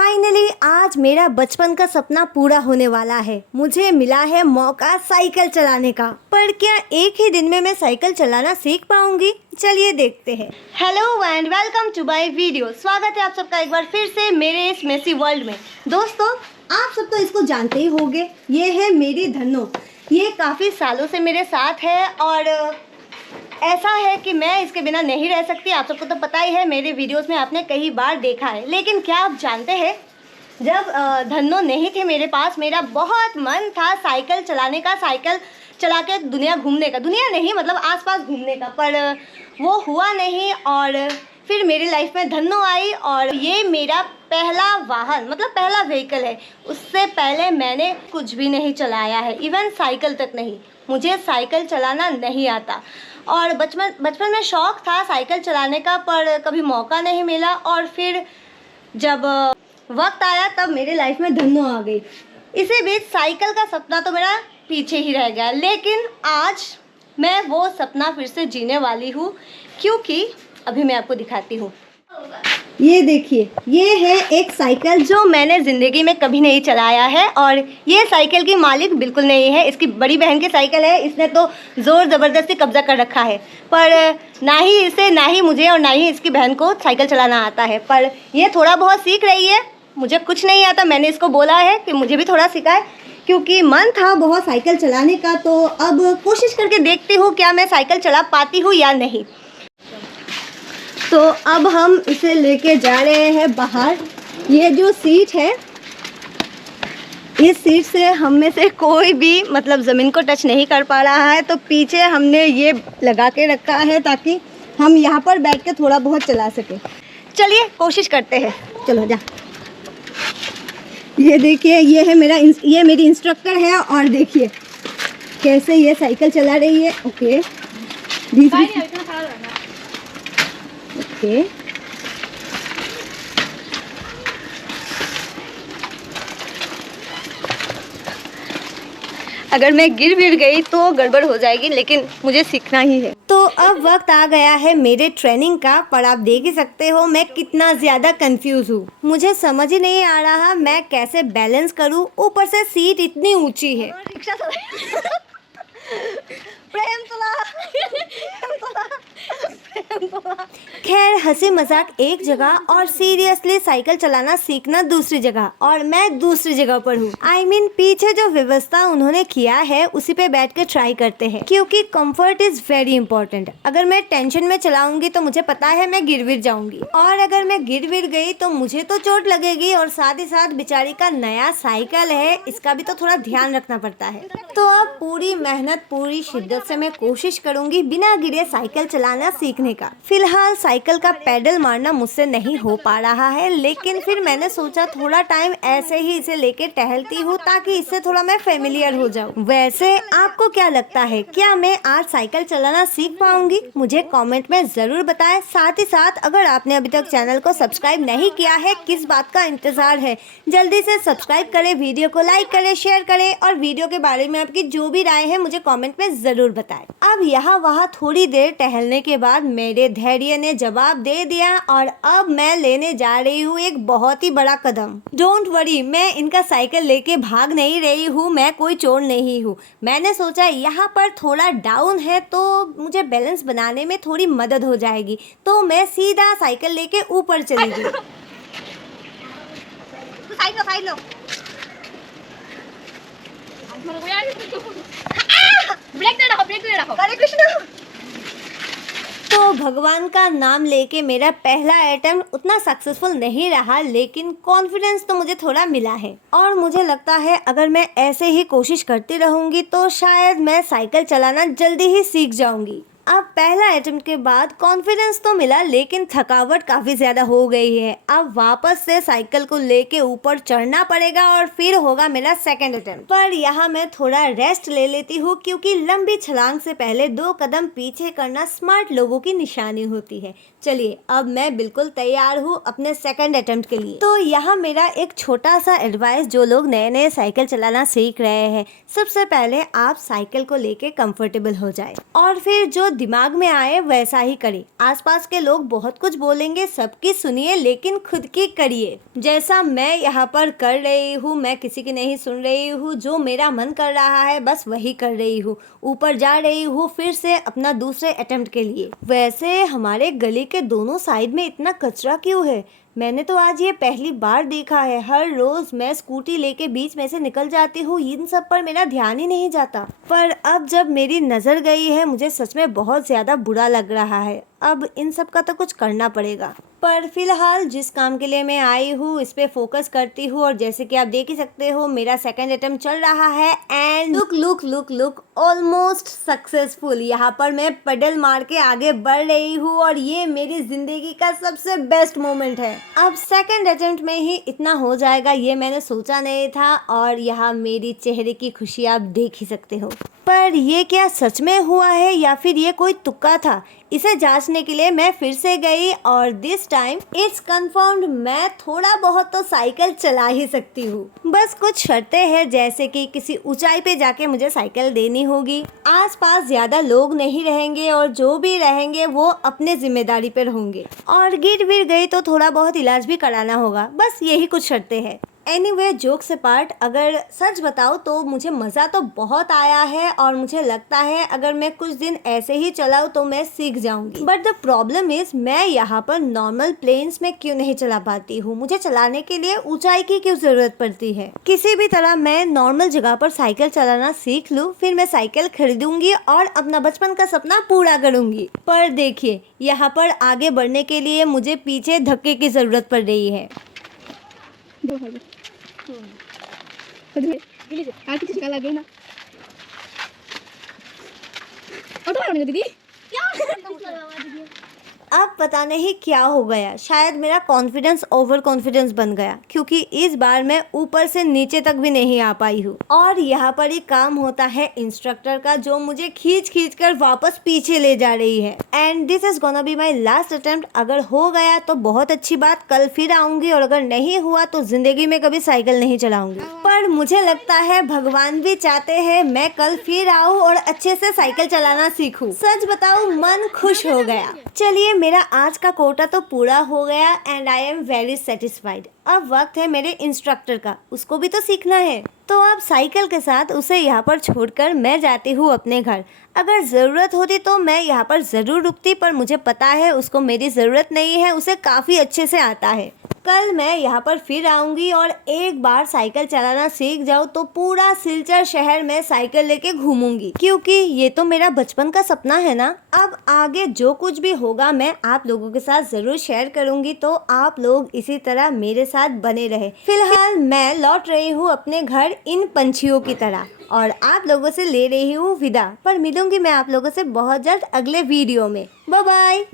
Finally आज मेरा बचपन का सपना पूरा होने वाला है। मुझे मिला है मौका साइकिल चलाने का। पर क्या एक ही दिन में मैं साइकिल चलाना सीख पाऊंगी? चलिए देखते हैं। Hello and welcome to my video. स्वागत है आप सबका एक बार फिर से मेरे इस मेसी वर्ल्ड में। दोस्तों, आप सब तो इसको जानते ही होंगे, ये है मेरी धन्नो। ये काफ़ी सालों से मेरे साथ है और ऐसा है कि मैं इसके बिना नहीं रह सकती। आप सबको तो पता ही है, मेरे वीडियोस में आपने कई बार देखा है। लेकिन क्या आप जानते हैं, जब धन्नो नहीं थे मेरे पास, मेरा बहुत मन था साइकिल चलाने का, साइकिल चला के दुनिया घूमने का। दुनिया नहीं, मतलब आसपास घूमने का, पर वो हुआ नहीं। और फिर मेरी लाइफ में धन्नो आई और ये मेरा पहला वाहन, मतलब पहला व्हीकल है। उससे पहले मैंने कुछ भी नहीं चलाया है, इवन साइकिल तक नहीं। मुझे साइकिल चलाना नहीं आता और बचपन में शौक़ था साइकिल चलाने का, पर कभी मौका नहीं मिला। और फिर जब वक्त आया तब मेरे लाइफ में धन्नो आ गई। इसी बीच साइकिल का सपना तो मेरा पीछे ही रह गया। लेकिन आज मैं वो सपना फिर से जीने वाली हूँ, क्योंकि अभी मैं आपको दिखाती हूँ। ये देखिए, ये है एक साइकिल जो मैंने ज़िंदगी में कभी नहीं चलाया है और ये साइकिल की मालिक बिल्कुल नहीं है। इसकी बड़ी बहन की साइकिल है, इसने तो ज़ोर ज़बरदस्ती कब्जा कर रखा है। पर ना ही इसे, ना ही मुझे और ना ही इसकी बहन को साइकिल चलाना आता है। पर ये थोड़ा बहुत सीख रही है, मुझे कुछ नहीं आता। मैंने इसको बोला है कि मुझे भी थोड़ा सिखाए, क्योंकि मन था बहुत साइकिल चलाने का। तो अब कोशिश करके देखती हूँ क्या मैं साइकिल चला पाती हूँ या नहीं। तो अब हम इसे लेके जा रहे हैं बाहर। ये जो सीट है, इस सीट से हम में से कोई भी मतलब ज़मीन को टच नहीं कर पा रहा है। तो पीछे हमने ये लगा के रखा है ताकि हम यहाँ पर बैठ के थोड़ा बहुत चला सके। चलिए कोशिश करते हैं। चलो जा। ये देखिए, ये है ये मेरी इंस्ट्रक्टर है और देखिए कैसे ये साइकिल चला रही है। Okay, okay. अगर मैं गिर गई तो गड़बड़ हो जाएगी, लेकिन मुझे सीखना ही है। तो अब वक्त आ गया है मेरे ट्रेनिंग का, पर आप देख ही सकते हो मैं कितना ज़्यादा कंफ्यूज हूँ। मुझे समझ ही नहीं आ रहा मैं कैसे बैलेंस करूँ, ऊपर से सीट इतनी ऊंची है। खैर, हंसी मजाक एक जगह और सीरियसली साइकिल चलाना सीखना दूसरी जगह, और मैं दूसरी जगह पर हूँ। I mean, पीछे जो व्यवस्था उन्होंने किया है उसी पे बैठ के ट्राई करते हैं, क्योंकि कंफर्ट इज वेरी इंपॉर्टेंट। अगर मैं टेंशन में चलाऊंगी तो मुझे पता है मैं गिर जाऊंगी, और अगर मैं गिर गई तो मुझे तो चोट लगेगी, और साथ ही साथ बेचारी का नया साइकिल है, इसका भी तो थोड़ा ध्यान रखना पड़ता है। तो अब पूरी मेहनत, पूरी शिद्दत से मैं कोशिश करूंगी बिना गिरे साइकिल चलाना सीखने का। फिलहाल साइकिल का पेडल मारना मुझसे नहीं हो पा रहा है, लेकिन फिर मैंने सोचा थोड़ा टाइम ऐसे ही इसे लेके टहलती हूँ ताकि इससे थोड़ा मैं फेमिलियर हो जाऊँ। वैसे आपको क्या लगता है, क्या मैं आज साइकिल चलाना सीख पाऊंगी? मुझे कमेंट में जरूर बताएं। साथ ही साथ अगर आपने अभी तक चैनल को सब्सक्राइब नहीं किया है, किस बात का इंतजार है? जल्दी से सब्सक्राइब करें, वीडियो को लाइक करें, शेयर करें, और वीडियो के बारे में आपकी जो भी राय है मुझे कमेंट में जरूर बताएं। अब यहाँ वहाँ थोड़ी देर टहलने के बाद मेरे धैर्य ने जवाब दे दिया और अब मैं लेने जा रही हूँ एक बहुत ही बड़ा कदम। डोंट वरी, मैं इनका साइकिल लेके भाग नहीं रही हूँ, मैं कोई चोर नहीं हूँ। मैंने सोचा यहाँ पर थोड़ा डाउन है तो मुझे बैलेंस बनाने में थोड़ी मदद हो जाएगी, तो मैं सीधा साइकिल लेके ऊपर चली गई। साइड लो। ब्रेक दे रखो। हरे कृष्ण। तो भगवान का नाम लेके मेरा पहला अटेम्प्ट उतना सक्सेसफुल नहीं रहा, लेकिन कॉन्फिडेंस तो मुझे थोड़ा मिला है। और मुझे लगता है अगर मैं ऐसे ही कोशिश करती रहूंगी तो शायद मैं साइकिल चलाना जल्दी ही सीख जाऊंगी। अब पहला अटेम्प्ट के बाद कॉन्फिडेंस तो मिला, लेकिन थकावट काफ़ी ज़्यादा हो गई है। अब वापस से साइकिल को लेके ऊपर चढ़ना पड़ेगा और फिर होगा मेरा सेकंड अटेम्प्ट। पर यहाँ मैं थोड़ा रेस्ट ले लेती हूँ, क्योंकि लंबी छलांग से पहले 2 कदम पीछे करना स्मार्ट लोगों की निशानी होती है। चलिए, अब मैं बिल्कुल तैयार हूँ अपने सेकंड अटेम्प्ट के लिए। तो यहाँ मेरा एक छोटा सा एडवाइस, जो लोग नए साइकिल चलाना सीख रहे हैं, सबसे पहले आप साइकिल को लेके कंफर्टेबल हो जाए, और फिर जो दिमाग में आए वैसा ही करें। आसपास के लोग बहुत कुछ बोलेंगे, सबकी सुनिए लेकिन खुद की करिए। जैसा मैं यहाँ पर कर रही हूँ, मैं किसी की नहीं सुन रही हूँ, जो मेरा मन कर रहा है बस वही कर रही हूँ। ऊपर जा रही हूँ फिर से अपना दूसरे अटेम्प्ट के लिए। वैसे हमारे गली के दोनों साइड में इतना कचरा क्यों है? मैंने तो आज ये पहली बार देखा है। हर रोज मैं स्कूटी लेके बीच में से निकल जाती हूँ, इन सब पर मेरा ध्यान ही नहीं जाता। पर अब जब मेरी नज़र गई है मुझे सच में बहुत ज़्यादा बुरा लग रहा है। अब इन सब का तो कुछ करना पड़ेगा। पर फिलहाल जिस काम के लिए मैं आई हूँ इस पे फोकस करती हूँ और जैसे कि आप देख ही सकते हो मेरा सेकंड अटेम्प्ट चल रहा है and look look look look almost successful. यहाँ पर मैं पेडल मार के आगे बढ़ रही हूँ और ये मेरी जिंदगी का सबसे बेस्ट मोमेंट है। अब सेकंड अटेम्प्ट में ही इतना हो जाएगा ये मैंने सोचा नहीं था और यहाँ मेरी चेहरे की खुशी आप देख ही सकते हो। पर ये क्या सच में हुआ है या फिर ये कोई तुक्का था? इसे जांचने के लिए मैं फिर से गई और दिस टाइम इट्स कंफर्म्ड मैं थोड़ा बहुत तो साइकिल चला ही सकती हूँ। बस कुछ शर्तें हैं, जैसे कि किसी ऊंचाई पे जाके मुझे साइकिल देनी होगी, आसपास ज्यादा लोग नहीं रहेंगे और जो भी रहेंगे वो अपने जिम्मेदारी पर होंगे, और गिर विर गई तो थोड़ा बहुत इलाज भी कराना होगा। बस यही कुछ शर्तें हैं। एनीवे जोक से पार्ट, अगर सच बताओ तो मुझे मज़ा तो बहुत आया है और मुझे लगता है अगर मैं कुछ दिन ऐसे ही चलाऊँ तो मैं सीख जाऊंगी। बट द प्रॉब्लम इज मैं यहाँ पर नॉर्मल प्लेन्स में क्यों नहीं चला पाती हूँ? मुझे चलाने के लिए ऊंचाई की क्यों जरूरत पड़ती है? किसी भी तरह मैं नॉर्मल जगह पर साइकिल चलाना सीख लूँ, फिर मैं साइकिल खरीदूंगी और अपना बचपन का सपना पूरा करूंगी। पर देखिए यहाँ पर आगे बढ़ने के लिए मुझे पीछे धक्के की जरूरत पड़ रही है। दीदी अब पता नहीं क्या हो गया, शायद मेरा कॉन्फिडेंस ओवर कॉन्फिडेंस बन गया, क्योंकि इस बार मैं ऊपर से नीचे तक भी नहीं आ पाई हूँ। और यहाँ पर एक काम होता है इंस्ट्रक्टर का, जो मुझे खींच खींच कर वापस पीछे ले जा रही है। And this is gonna be my last attempt. अगर हो गया तो बहुत अच्छी बात, कल फिर आऊंगी, और अगर नहीं हुआ तो जिंदगी में कभी साइकिल नहीं चलाऊंगी। पर मुझे लगता है भगवान भी चाहते हैं मैं कल फिर आऊँ और अच्छे से साइकिल चलाना सीखूं। सच बताऊं मन खुश हो गया। चलिए मेरा आज का कोटा तो पूरा हो गया and I am very satisfied. अब वक्त है मेरे इंस्ट्रक्टर का, उसको भी तो सीखना है। तो अब साइकिल के साथ उसे यहाँ पर छोड़कर मैं जाती हूँ अपने घर। अगर ज़रूरत होती तो मैं यहाँ पर ज़रूर रुकती, पर मुझे पता है उसको मेरी ज़रूरत नहीं है, उसे काफ़ी अच्छे से आता है। कल मैं यहाँ पर फिर आऊँगी और एक बार साइकिल चलाना सीख जाऊँ तो पूरा सिलचर शहर में साइकिल लेके घूमूंगी, क्योंकि ये तो मेरा बचपन का सपना है ना। अब आगे जो कुछ भी होगा मैं आप लोगों के साथ ज़रूर शेयर करूँगी, तो आप लोग इसी तरह मेरे साथ बने रहे। फिलहाल मैं लौट रही हूँ अपने घर इन पंछियों की तरह और आप लोगों से ले रही हूँ विदा। पर मिलूंगी मैं आप लोगों से बहुत जल्द अगले वीडियो में। Bye bye.